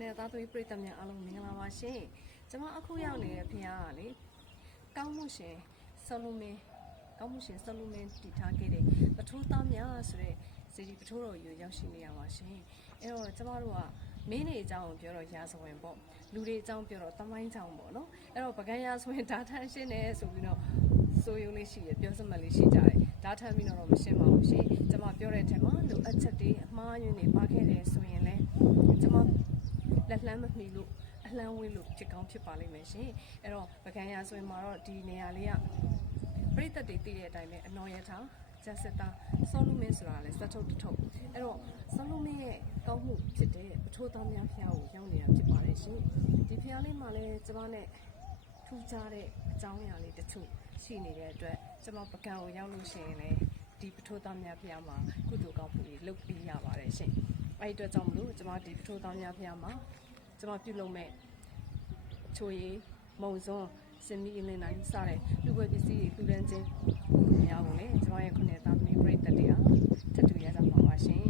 နဲ့သားသမီးပြည်သက်များအားလုံးမင်္ဂလာပါရှင်။ကျွန်မအခုရောက်နေတဲ့ဖခင်ကလေကောင်းမှုရှင်ဆောလိုမင်းတည်ထားခဲ့တဲ့ပထိုးသားများဆိုတဲ့စီဒီပထိုးတော်ယူရောက်ရှိနေရပါရှင်။အဲ့တော့ကျမတို့ကမင်းတွေအကြောင်းပြောတော့ရာဇဝင်ပေါ့လူတွေအကြောင်းပြောတော့တမိုင်းကြောင်းပေါ့နော်အဲ့တော့ပကံရာဆိုရင်ဒါထန်ရှင်းနေဆိုပြီးတော့ဆိုရုံလေးရှိရပြောစမှတ်လေးရှိကြတယ်ဒါထန်ပြီးတော့မရှင်းပါဘူးရှင်ကျမပြောတဲ့အထက်မှာလိုအပ်ချက်တွေအမှားယွင်းတွေပါခဲ့တယ်ဆိုရင်လည်းကျမလက်လှမ်းမမီလို့အလှမ်းဝေးလို့ဖြစ်ကောင်းဖြစ်ပါလိမ့်မယ်ရှင်အဲ့တော့ပကံရာဆိုရင်မှာတော့ဒီနေရာလေးကပြိတ္တတွေတည်တဲ့အတိုင်းပဲအနော်ရထားကျက်စစ်သားဆောလူမင်းဆိုတာလဲစက်ထုတ်တထုတ်အဲ့တော့ဆောလူမင်းရဲ့ကောင်းမှုဖြစ်တဲ့ပထိုးသားများဖျားကိုရောက်နေတာဖြစ်ပါတယ်ရှင်ဒီဖျားလေးမှာလဲကျမနဲ့ထူးခြားတဲ့အကြောင်းအရာလေးတချို့ရှိနေတဲ့အတွက်ကျမပကံကိုရောက်လို့ရှိရင်လဲဒီပထိုးသားများဖျားမှာကုသိုလ်ကောင်းမှုတွေလုပ်ပေးရပါတယ်ရှင်အဲ့ဒီအတွက်ကြောင့်မလို့ကျမဒီပထိုးသားများဖျားမှာကျမပြုလုပ်မဲ့ချိုရည်မုံစွန်းစင်မီအလင်းတိုင်းစတဲ့လူပွဲပစ္စည်းတွေလူတန်းချင်းများကိုလည်းကျမရဲ့ခုနှစ်သားသမီးပြည်သက်တွေကထပ်တူရကြပါပါရှင်